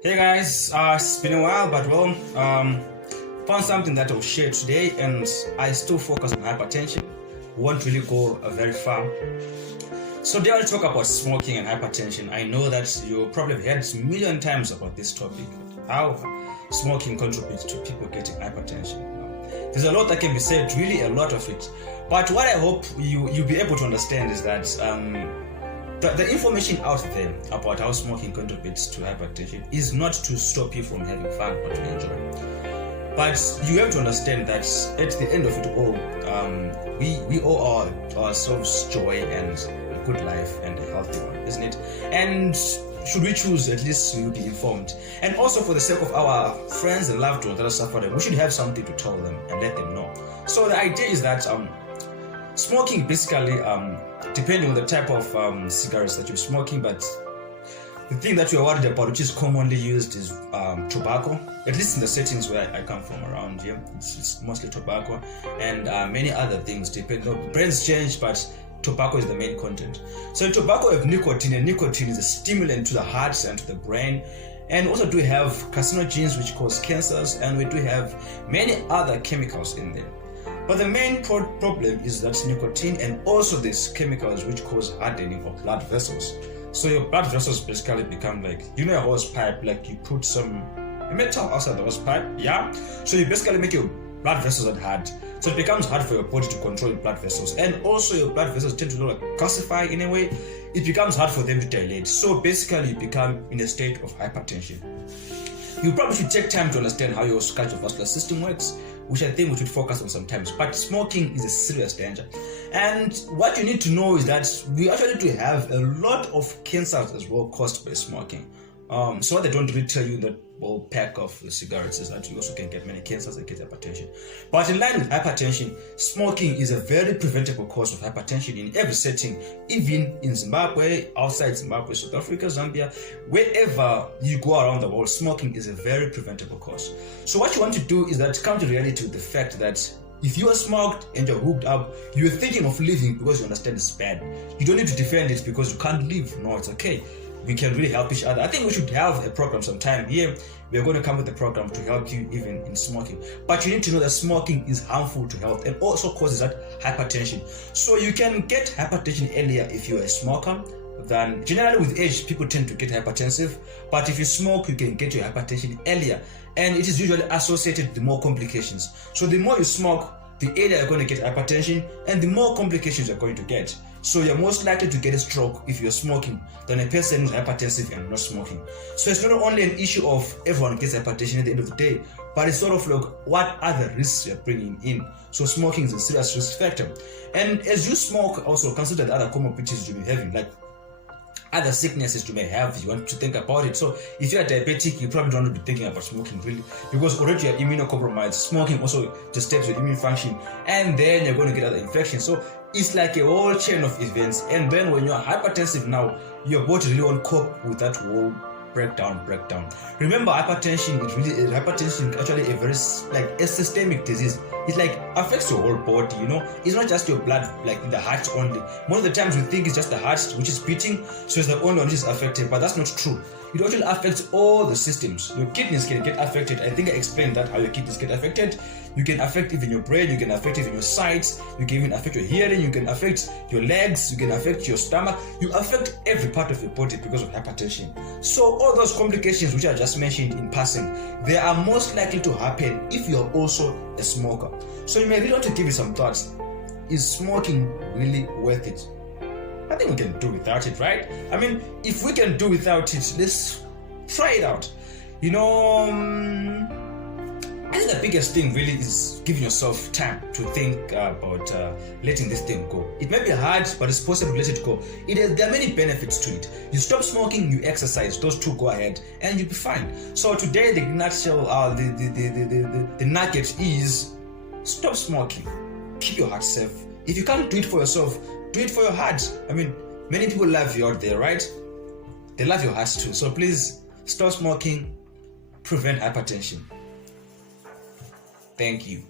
Hey guys, it's been a while, but found something that I'll share today, and I still focus on hypertension. Won't really go very far. So today I'll talk about smoking and hypertension. I know that you probably have heard a million times about this topic, how smoking contributes to people getting hypertension. There's a lot that can be said, really a lot of it. But what I hope you'll be able to understand is that the information out there about how smoking contributes to hypertension is not to stop you from having fun or to enjoy. But you have to understand that at the end of it all, we owe ourselves joy and a good life and a healthy one, isn't it? And should we choose, at least we'll be informed. And also for the sake of our friends and loved ones that are suffering, we should have something to tell them and let them know. So the idea is that smoking basically, depending on the type of cigarettes that you're smoking, but the thing that you're worried about, which is commonly used, is tobacco. At least in the settings where I come from around here, it's mostly tobacco and many other things. Brands change, but tobacco is the main content. So in tobacco, we have nicotine, and nicotine is a stimulant to the heart and to the brain. And also do have carcinogens, which cause cancers, and we do have many other chemicals in there. But the main problem is that nicotine, and also these chemicals which cause hardening of blood vessels. So your blood vessels basically become like, you know, a hose pipe, like you put some metal outside the hose pipe, yeah? So you basically make your blood vessels hard. So it becomes hard for your body to control your blood vessels. And also your blood vessels tend to like calcify in a way. It becomes hard for them to dilate. So basically you become in a state of hypertension. You probably should take time to understand how your cardiovascular system works, which I think we should focus on sometimes. But smoking is a serious danger. And what you need to know is that we actually do have a lot of cancers as well caused by smoking. So what they don't really tell you in that whole pack of cigarettes is that you also can get many cancers and get hypertension. But in line with hypertension, smoking is a very preventable cause of hypertension in every setting, even in Zimbabwe, outside Zimbabwe, South Africa, Zambia, wherever you go around the world, smoking is a very preventable cause. So what you want to do is that come to reality with the fact that if you are smoked and you're hooked up, you're thinking of leaving because you understand it's bad. You don't need to defend it because you can't leave. No, it's okay. We can really help each other. I think we should have a program sometime here. We're going to come with a program to help you even in smoking. But you need to know that smoking is harmful to health and also causes that hypertension. So you can get hypertension earlier if you're a smoker. Then generally with age, people tend to get hypertensive. But if you smoke, you can get your hypertension earlier. And it is usually associated with more complications. So the more you smoke, the earlier you're going to get hypertension and the more complications you're going to get. So you're most likely to get a stroke if you're smoking than a person who's hypertensive and not smoking. So it's not only an issue of everyone gets hypertension at the end of the day, but it's sort of like what other risks you're bringing in. So smoking is a serious risk factor. And as you smoke, also consider the other comorbidities you'll be having, like other sicknesses you may have. You want to think about it. So if you're diabetic, you probably don't want to be thinking about smoking really, because already you're immunocompromised. Smoking also disturbs your immune function, and then you're going to get other infections. So it's like a whole chain of events. And then when you're hypertensive now, your body really won't cope with that whole breakdown. Remember, hypertension is actually a very like a systemic disease. It like affects your whole body, you know. It's not just your blood, like in the heart only. Most of the times we think it's just the heart which is beating, so it's the only one which is affected, but that's not true. It actually affects all the systems. Your kidneys can get affected. I think I explained that, how your kidneys get affected. You can affect even your brain, you can affect even your sight, you can even affect your hearing, you can affect your legs, you can affect your stomach, you affect every part of your body because of hypertension. So all those complications which I just mentioned in passing, they are most likely to happen if you are also a smoker. So you may really want to give it some thoughts. Is smoking really worth it? I think we can do without it, right? I mean, if we can do without it, let's try it out. You know, I think the biggest thing really is giving yourself time to think about letting this thing go. It may be hard, but it's possible to let it go. There are many benefits to it. You stop smoking, you exercise, those two go ahead, and you'll be fine. So today, the nutshell, the nugget is stop smoking. Keep your heart safe. If you can't do it for yourself, do it for your heart. I mean, many people love you out there, right? They love your heart too. So please stop smoking, prevent hypertension. Thank you.